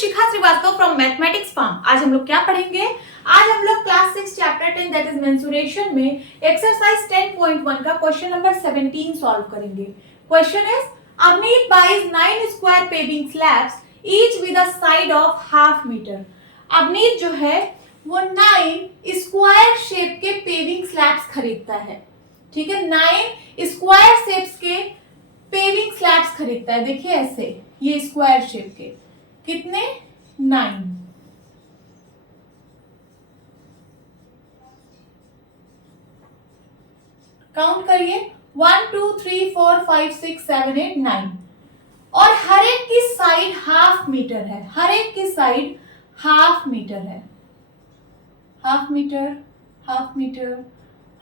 Shikha Srivastava from mathematics farm. आज हम लोग क्या पढ़ेंगे? आज हम लोग class 6 chapter 10 that is mensuration में एक्सरसाइज 10.1 का क्वेश्चन नंबर 17 सॉल्व करेंगे। Question is Avneet buys 9 square paving slabs each with a side of half meter। Avneet जो है वो 9 स्क्वायर शेप के पेविंग स्लैब्स खरीदता है। ठीक है, 9 स्क्वायर शेप्स के पेविंग स्लैब्स खरीदता है। देखिए ऐसे, ये स्क्वायर शेप के कितने? 9। काउंट करिए, 1 2 3 4 5 6 7 8 9। और हर एक की साइड हाफ मीटर है। हर एक की साइड हाफ मीटर है। Half metre, half metre,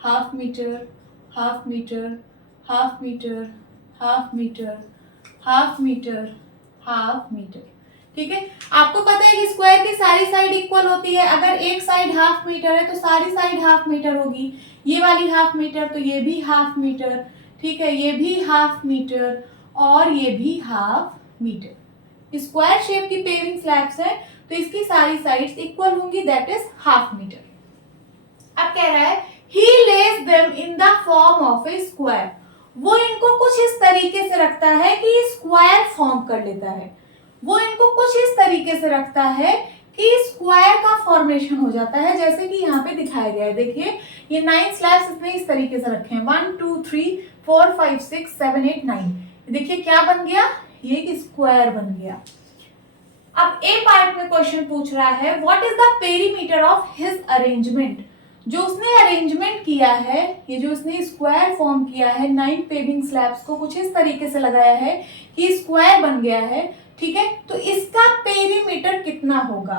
half metre, half metre, half metre, half metre, half metre, half metre. ठीक है, आपको पता है कि स्क्वायर की सारी साइड इक्वल होती है। अगर एक साइड हाफ मीटर है तो सारी साइड हाफ मीटर होगी। ये वाली हाफ मीटर तो ये भी हाफ मीटर। ठीक है, ये भी हाफ मीटर और ये भी हाफ मीटर। स्क्वायर शेप की पेविंग स्लैब्स है तो इसकी सारी साइड्स इक्वल होंगी, दैट इज हाफ मीटर। अब कह रहा है he lays them in the form of a square। वो इनको कुछ इस तरीके से रखता है कि स्क्वायर फॉर्म कर लेता है। वो इनको कुछ इस तरीके से रखता है कि स्क्वायर का फॉर्मेशन हो जाता है, जैसे कि यहाँ पे दिखाया गया है। देखिए ये 9 स्लैब्स इसने इस तरीके से रखे हैं, 1 2 3 4 5 6 7 8 9। देखिए क्या बन गया, ये एक स्क्वायर बन गया। अब ए पार्ट में क्वेश्चन पूछ रहा है what is the perimeter of his arrangement. जो उसने अरेंजमेंट किया है, ये जो उसने स्क्वायर फॉर्म किया है, 9 पेविंग स्लैब्स को कुछ इस तरीके से लगाया है कि स्क्वायर बन गया है। ठीक है, तो इसका पेरीमीटर कितना होगा?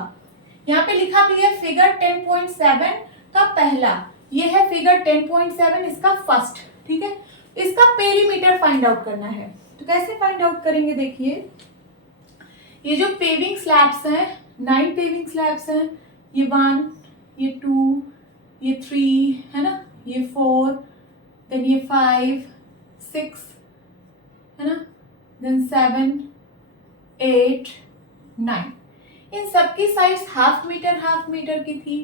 यहाँ पे लिखा भी है फिगर 10.7 का पहला, ये है फिगर 10.7 इसका फर्स्ट। ठीक है, इसका पेरीमीटर फाइंड आउट करना है। तो कैसे फाइंड आउट करेंगे? देखिए ये जो पेविंग स्लैब्स हैं, 9 पेविंग स्लैब्स हैं, ये 1, ये 2, ये 3 है ना, ये 4, देन ये 5 6 है ना, देन 7 8 9। इन सबकी साइड्स हाफ मीटर की थी।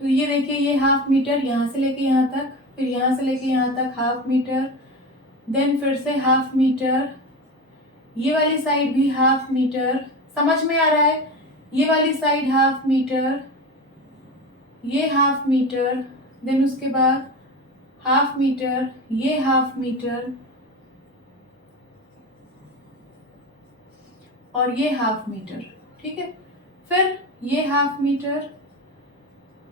तो ये देखिए, ये हाफ मीटर यहाँ से लेके यहाँ तक, फिर यहाँ से लेके यहाँ तक हाफ मीटर, देन फिर से हाफ मीटर, ये वाली साइड भी हाफ मीटर। समझ में आ रहा है? ये वाली साइड हाफ मीटर, ये हाफ मीटर, देन उसके बाद हाफ मीटर, ये हाफ मीटर और ये हाफ मीटर। ठीक है, फिर ये हाफ मीटर,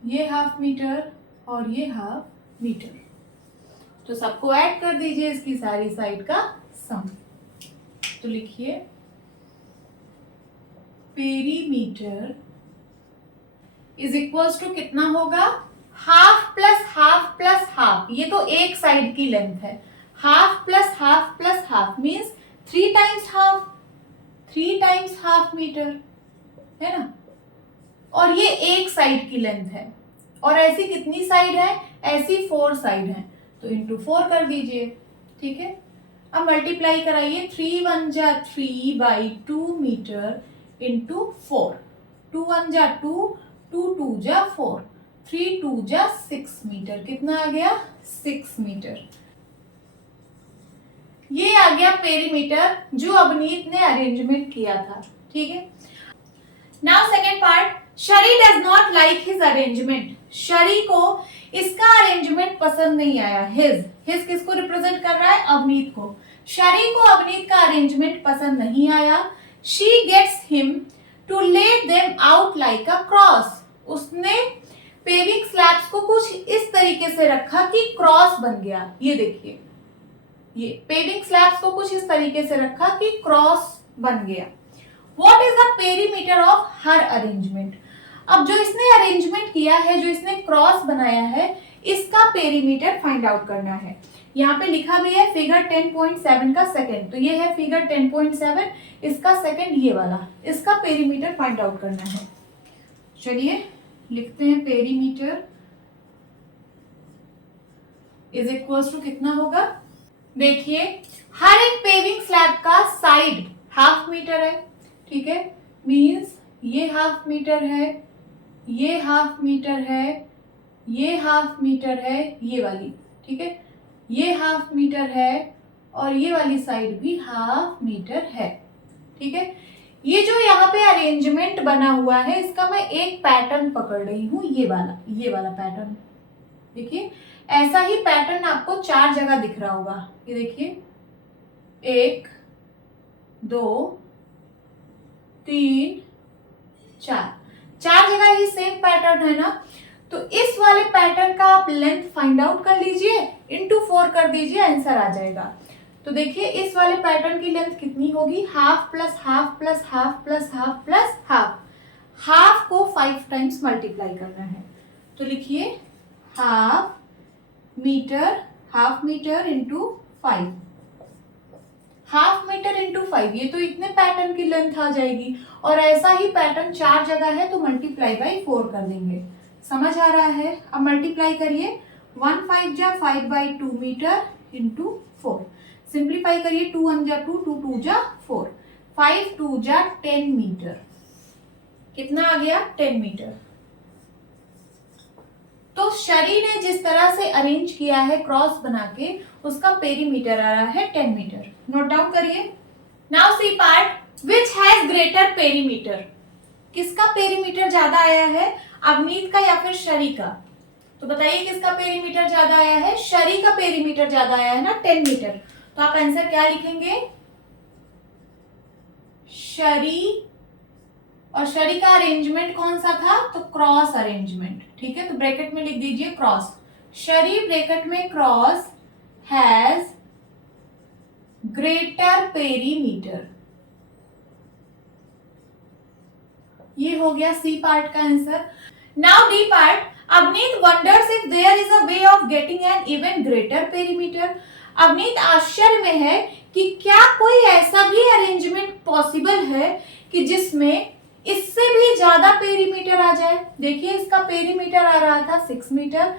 ये हाफ मीटर और ये हाफ मीटर। तो सबको ऐड कर दीजिए, इसकी सारी साइड का सम। तो लिखिए पेरीमीटर इज इक्वल्स टू कितना होगा? Half plus half plus half. ये तो एक साइड की लेंथ है। Half plus half means 3 times half, 3 times half metre है ना। और ये एक साइड की लेंथ है। और ऐसी कितनी साइड है? ऐसी 4 साइड है, तो इंटू 4 कर दीजिए। ठीक है, अब मल्टीप्लाई कराइए, 3 1 जा 3/2 मीटर इंटू 4, 2 1 जा 2, 2 2 जा 4, 3 2 जा 6 मीटर। कितना आ गया? 6 मीटर। ये आ गया पेरीमीटर जो अवनीत ने अरेंजमेंट किया था। ठीक है, नाउ सेकेंड पार्ट, शरी does not like his arrangement. शरी को इसका अरेंजमेंट पसंद नहीं आया। हिज किसको रिप्रेजेंट कर रहा है? अवनीत को। शरी को अवनीत का अरेंजमेंट पसंद नहीं आया। शी गेट्स हिम टू ले them out like a cross. उसने पेविंग स्लैब्स को कुछ इस तरीके से रखा कि क्रॉस बन गया। ये देखिए, ये पेविंग स्लैब्स को कुछ इस तरीके से रखा कि क्रॉस बन गया। What is the perimeter of her arrangement? अब जो इसने अरेंजमेंट किया है, जो इसने क्रॉस बनाया है, इसका पेरीमीटर फाइंड आउट करना है। यहाँ पे लिखा भी है फिगर 10.7 का सेकंड। तो ये है फिगर 10.7, इसका सेकंड ये वाला, इसका पेरीमीटर फाइंड आउट करना है। चलिए लिखते हैं, पेरीमीटर इज इक्वल्स टू कितना होगा? देखिए हर एक पेविंग स्लैब का साइड हाफ मीटर है। ठीक है, मींस ये हाफ मीटर है, ये हाफ मीटर है, ये हाफ मीटर है, ये वाली, ठीक है, ये हाफ मीटर है और ये वाली साइड भी हाफ मीटर है, ठीक है। ये जो यहाँ पे अरेंजमेंट बना हुआ है इसका मैं एक पैटर्न पकड़ रही हूँ, ये वाला पैटर्न। देखिए ऐसा ही पैटर्न आपको 4 जगह दिख रहा होगा, ये देखिए 1 2 3 4 जगह ही सेम पैटर्न है ना। तो इस वाले पैटर्न का आप लेंथ फाइंड आउट कर लीजिए, इंटू 4 कर दीजिए, आंसर आ जाएगा। तो देखिए इस वाले पैटर्न की लेंथ कितनी होगी, half plus half plus half plus half plus half. Half को 5 टाइम्स मल्टीप्लाई करना है, तो लिखिए half metre into 5, half metre into 5, ये तो इतने पैटर्न की लेंथ आ जाएगी। और ऐसा ही पैटर्न 4 जगह है तो मल्टीप्लाई बाई 4 कर देंगे। समझ आ रहा है? अब मल्टीप्लाई करिए, 1 5 जा 5 बाई 2 मीटर इंटू 4। सिंप्लीफाई करिए, 2 1 जा 2, 2 2 जा 4, 5 2 जा 10 मीटर। कितना आ गया? 10 मीटर। तो शरी ने जिस तरह से अरेंज किया है क्रॉस बना के, उसका पेरीमीटर आ रहा है 10 मीटर। नोट डाउन करिए। Now C part which has greater perimeter. किसका पेरीमीटर ज्यादा आया है, अवनीत का या फिर शरी का? तो बताइए किसका पेरीमीटर ज्यादा आया है? शरी का पेरीमीटर ज्यादा आया है ना, 10 मीटर। तो आप आंसर क्या लिखेंगे? शरी, और शरी का अरेंजमेंट कौन सा था? तो क्रॉस अरेंजमेंट, ठीक है। तो ब्रैकेट में लिख दीजिए क्रॉस। शरी ब्रैकेट में क्रॉस हैज ग्रेटर पेरीमीटर। ये हो गया सी पार्ट का answer. Now D part, Avneet wonders if there is a way of getting an even greater perimeter. Avneet आश्चर्य में है कि क्या कोई ऐसा भी अरेंजमेंट पॉसिबल है कि जिसमें इससे भी ज्यादा पेरीमीटर आ जाए। देखिए इसका पेरीमीटर आ रहा था 6 मीटर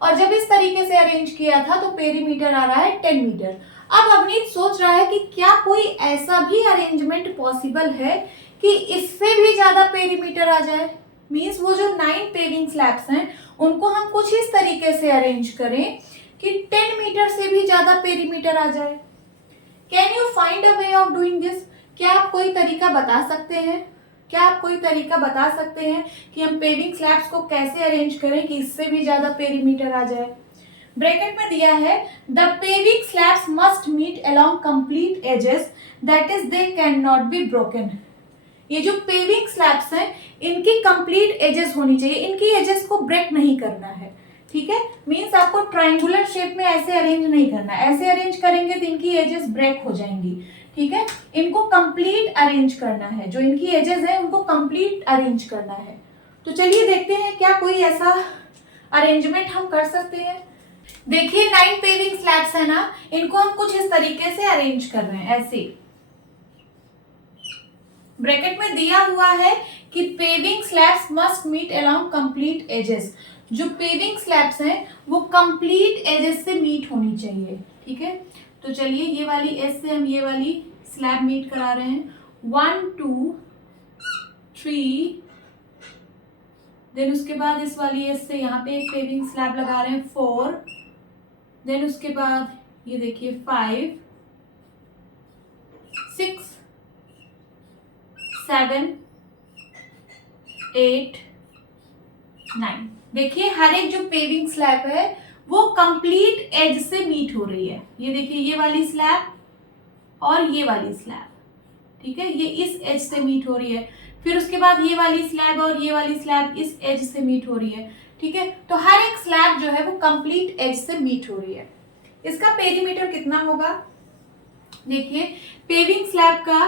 और जब इस तरीके से अरेंज किया था तो पेरीमीटर आ रहा है 10 मीटर। अब अवनीत सोच रहा है कि क्या कोई ऐसा भी अरेंजमेंट पॉसिबल है कि इससे भी ज्यादा पेरीमीटर आ जाए। मींस वो जो 9 पेविंग स्लैब्स हैं उनको हम कुछ इस तरीके से अरेंज करें कि 10 मीटर से भी ज्यादा पेरीमीटर आ जाए। Can you find a way of doing this? क्या आप कोई तरीका बता सकते हैं? क्या आप कोई तरीका बता सकते हैं कि हम पेविंग स्लैब्स को कैसे अरेंज करें कि इससे भी ज्यादा पेरीमीटर आ जाए? ब्रैकेट में दिया है the paving slabs must meet along complete edges, that is they can not be broken. ये जो पेविंग स्लैब्स हैं इनकी कंप्लीट एजेस होनी चाहिए, इनकी एजेस को ब्रेक नहीं करना है, ठीक है। मींस आपको ट्रायंगुलर शेप में ऐसे अरेंज नहीं करना, ऐसे अरेंज करेंगे तो इनकी एजेस ब्रेक हो जाएंगी, ठीक है। इनको कंप्लीट अरेंज करना है, जो इनकी एजेस है उनको कंप्लीट अरेंज करना है। तो चलिए देखते हैं क्या कोई ऐसा अरेंजमेंट हम कर सकते हैं। देखिए 9 पेविंग स्लैब्स है ना, इनको हम कुछ इस तरीके से अरेंज कर रहे हैं, ऐसे। ब्रैकेट में दिया हुआ है कि paving slabs must meet along complete edges. जो पेविंग स्लैब्स हैं वो कंप्लीट एजेस से मीट होनी चाहिए, ठीक है। तो चलिए ये वाली एज से हम ये वाली स्लैब मीट करा रहे हैं, 1 2 3, देन उसके बाद इस वाली एज से यहाँ पे एक पेविंग स्लैब लगा रहे हैं 4, देन उसके बाद ये देखिए 5 6 7 8 9। देखिए हर एक जो पेविंग स्लैब है वो कंप्लीट एज से मीट हो रही है। ये देखिए ये वाली स्लैब और ये वाली स्लैब, ठीक है, ये इस एज से मीट हो रही है। फिर उसके बाद ये वाली स्लैब और ये वाली स्लैब इस एज से मीट हो रही है, ठीक है। तो हर एक स्लैब जो है वो कंप्लीट एज से मीट हो रही है। इसका पेरीमीटर कितना होगा? देखिए पेविंग स्लैब का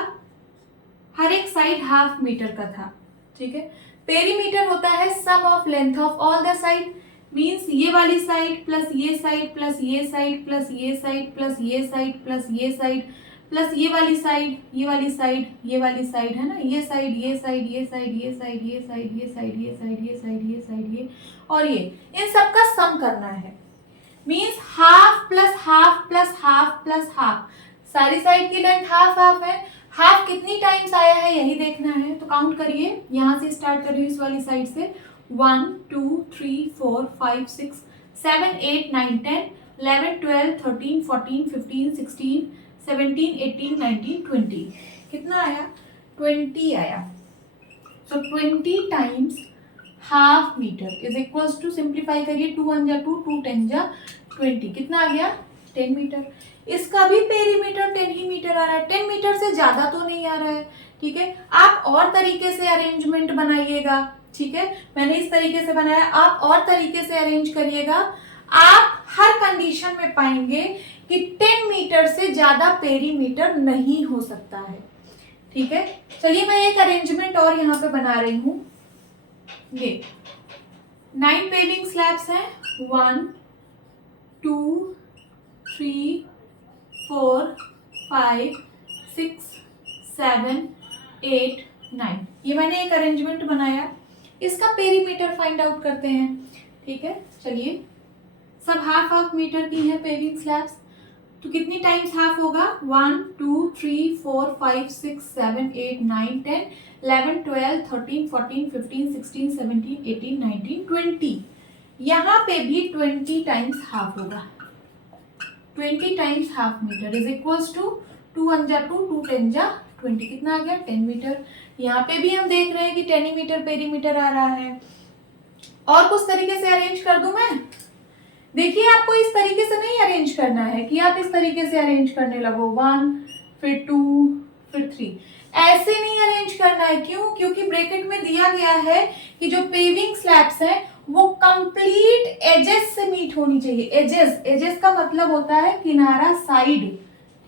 हर एक साइड हाफ मीटर का था, ठीक है। पेरीमीटर होता है sum of length of all the side, means ये वाली साइड प्लस ये साइड प्लस ये साइड प्लस ये साइड प्लस ये साइड प्लस ये साइड प्लस ये वाली साइड, ये वाली साइड, ये वाली साइड है ना, ये साइड, ये साइड, ये साइड, ये साइड, ये साइड, ये साइड, ये साइड, ये साइड, ये साइड, ये और ये, इन सब का सम करना है। Means half plus half plus half plus half, सारी साइड की लेंथ हाफ हाफ है। हाफ कितनी टाइम्स आया है यही देखना है। तो काउंट करिए, यहाँ से स्टार्ट करिए इस वाली साइड से, 1 2 3 4 5 6 7 8 9 10 11 12 13 14 15 16 17 18 19 20। कितना आया? 20 आया। So 20 times half metre is equals to, simplify करिए, 2 1 जा 2, 2 10 जा 20, कितना आ गया? 10 मीटर। इसका भी पेरीमीटर 10 ही मीटर आ रहा है, 10 मीटर से ज्यादा तो नहीं आ रहा है। ठीक है, आप और तरीके से अरेंजमेंट बनाइएगा। ठीक है, मैंने इस तरीके से बनाया, आप और तरीके से अरेंज करिएगा। आप हर कंडीशन में पाएंगे कि 10 मीटर से ज्यादा पेरीमीटर नहीं हो सकता है। ठीक है, चलिए मैं एक अरेंजमेंट और यहाँ पे बना रही हूं। ये 9 पेविंग स्लैब्स हैं, 1 2 3 4 5 6 7 8 9। ये मैंने एक अरेंजमेंट बनाया, इसका पेरीमीटर फाइंड आउट करते हैं। ठीक है, चलिए, सब हाफ हाफ मीटर की है पेविंग स्लैब्स, तो कितनी टाइम्स हाफ होगा? 1 2 3 4 5 6 7 8 9 10 11 12 13 14 15 16 17 18 19 20। यहाँ पे भी 20 टाइम्स हाफ होगा। 20 times half metre is equals to 2 1 जा 2, 2 10 जा 20, कितना आ गया? 10 मीटर। यहाँ पे भी हम देख रहे हैं कि 10 मीटर पेरीमीटर आ रहा है। और कुछ तरीके से अरेंज कर दूं मैं? देखिए, आपको इस तरीके से नहीं अरेंज करना है कि आप इस तरीके से अरेंज करने लगो, 1 फिर 2 फिर 3, ऐसे नहीं अरेंज करना है। क्यों? क्योंकि ब्रैकेट में दिया गया है कि जो पेविंग स्लैब्स हैं वो कंप्लीट एजेस से मीट होनी चाहिए। एजेस, एजेस का मतलब होता है किनारा, साइड।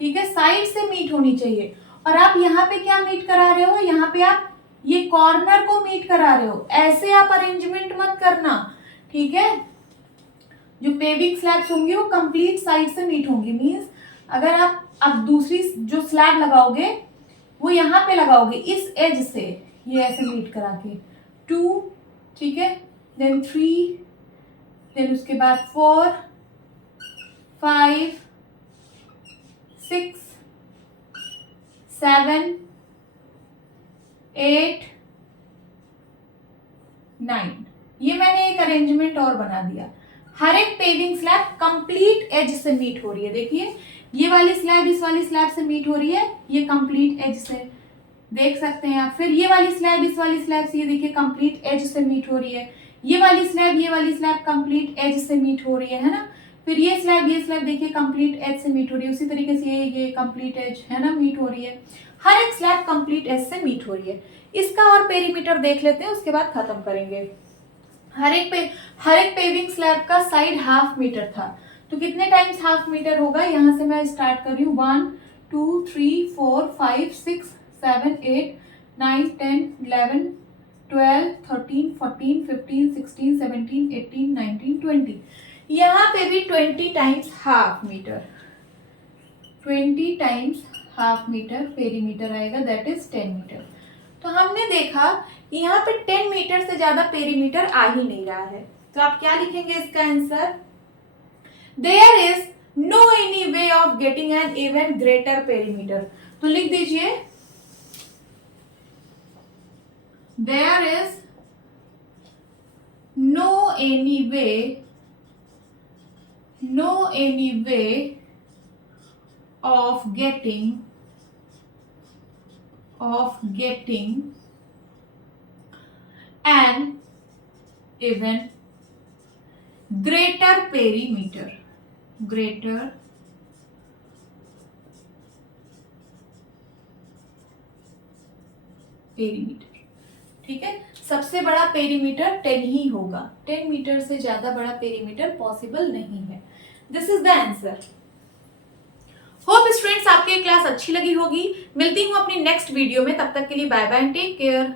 ठीक है, साइड से मीट होनी चाहिए। और आप यहाँ पे क्या मीट करा रहे हो? यहाँ पे आप ये कॉर्नर को मीट करा रहे हो। ऐसे आप अरेंजमेंट मत करना। ठीक है, जो पेविंग स्लैब्स होंगी वो कंप्लीट साइड से मीट होंगी। मींस अगर आप अब दूसरी जो स्लैब लगाओगे वो यहाँ पे लगाओगे इस एज से, ये ऐसे मीट करा के 2, ठीक है, देन 3, देन उसके बाद 4 5 6 7 8 9। ये मैंने एक अरेंजमेंट और बना दिया। हर एक पेविंग स्लैब कंप्लीट एज से मीट हो रही है। देखिए, ये वाली स्लैब इस वाली स्लैब से मीट हो रही है, ये कंप्लीट एज से, देख सकते हैं आप। फिर ये वाली स्लैब इस वाली स्लैब से, ये देखिए कंप्लीट एज से मीट हो रही है। ये वाली स्लैब कंप्लीट एज से मीट हो रही है ना। फिर ये स्लैब देखिए कंप्लीट एज से मीट हो रही है। उसी तरीके से ये कंप्लीट एज है ना, मीट हो रही है। हर एक स्लैब कंप्लीट एज से मीट हो रही है। इसका और पेरीमीटर देख लेते हैं, उसके बाद खत्म करेंगे। हर एक पेविंग स्लैब का साइड हाफ मीटर था, तो कितने टाइम्स हाफ मीटर होगा? यहाँ से मैं स्टार्ट कर रही हूँ, 1 2 3 4 5 6 7 8 9 10 11 12 13 14 15 16 17 18 19 20। यहाँ पे भी 20 times half metre, 20 times half metre perimeter आएगा, दैट इज 10 मीटर। तो हमने देखा कि यहाँ पे 10 मीटर से ज्यादा पेरीमीटर आ ही नहीं रहा है। तो आप क्या लिखेंगे इसका answer? There is no any way of getting an even greater perimeter. तो लिख दीजिए, there is no any way of getting an even greater perimeter, ठीक है। सबसे बड़ा पेरीमीटर 10 ही होगा, 10 मीटर से ज्यादा बड़ा पेरीमीटर पॉसिबल नहीं है। This is the answer. Hope students आपकी क्लास अच्छी लगी होगी। मिलती हूँ अपनी नेक्स्ट वीडियो में, तब तक के लिए bye bye and take care.